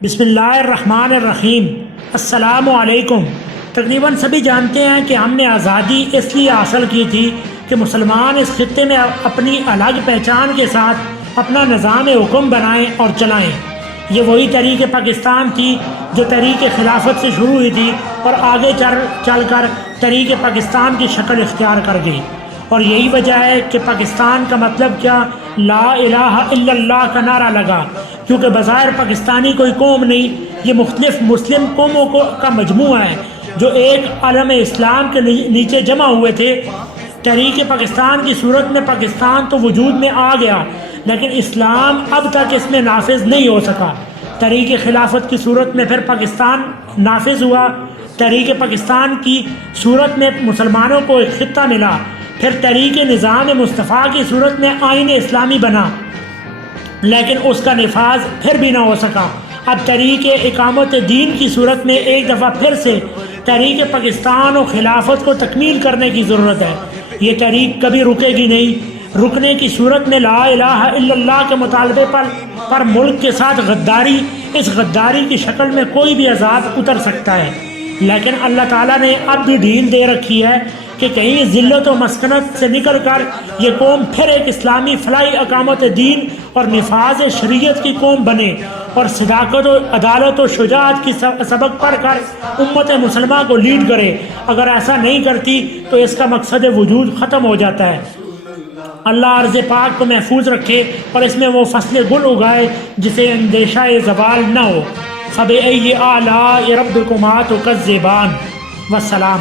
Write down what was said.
بسم اللہ الرحمن الرحیم۔ السلام علیکم۔ تقریباً سبھی جانتے ہیں کہ ہم نے آزادی اس لیے حاصل کی تھی کہ مسلمان اس خطے میں اپنی الگ پہچان کے ساتھ اپنا نظام حکم بنائیں اور چلائیں۔ یہ وہی تحریک پاکستان تھی جو تحریک خلافت سے شروع ہوئی تھی اور آگے چل کر تحریک پاکستان کی شکل اختیار کر گئی، اور یہی وجہ ہے کہ پاکستان کا مطلب کیا لا الہ الا اللہ کا نعرہ لگا، کیونکہ بظاہر پاکستانی کوئی قوم نہیں، یہ مختلف مسلم قوموں کا مجموعہ ہے جو ایک علم اسلام کے نیچے جمع ہوئے تھے۔ تحریک پاکستان کی صورت میں پاکستان تو وجود میں آ گیا، لیکن اسلام اب تک اس میں نافذ نہیں ہو سکا۔ تحریک خلافت کی صورت میں پھر پاکستان نافذ ہوا، تحریک پاکستان کی صورت میں مسلمانوں کو ایک خطہ ملا، پھر تحریک نظام مصطفیٰ کی صورت میں آئین اسلامی بنا، لیکن اس کا نفاذ پھر بھی نہ ہو سکا۔ اب تحریک اقامت دین کی صورت میں ایک دفعہ پھر سے تحریک پاکستان اور خلافت کو تکمیل کرنے کی ضرورت ہے۔ یہ تحریک کبھی رکے گی نہیں۔ رکنے کی صورت میں لا الہ الا اللہ کے مطالبے پر ملک کے ساتھ غداری، اس غداری کی شکل میں کوئی بھی عذاب اتر سکتا ہے، لیکن اللہ تعالیٰ نے اب بھی ڈھیل دے رکھی ہے کہ کہیں ذلت و مسکنت سے نکل کر یہ قوم پھر ایک اسلامی فلاحی اقامت دین اور نفاذ شریعت کی قوم بنے، اور صداقت و عدالت و شجاعت کی سبق پڑھ کر امت مسلمہ کو لیڈ کرے۔ اگر ایسا نہیں کرتی تو اس کا مقصد وجود ختم ہو جاتا ہے۔ اللہ عرض پاک کو محفوظ رکھے اور اس میں وہ فصل گل اگائے جسے اندیشہ زوال نہ ہو۔ فبأي آلاء ربكما تكذبان۔ والسلام۔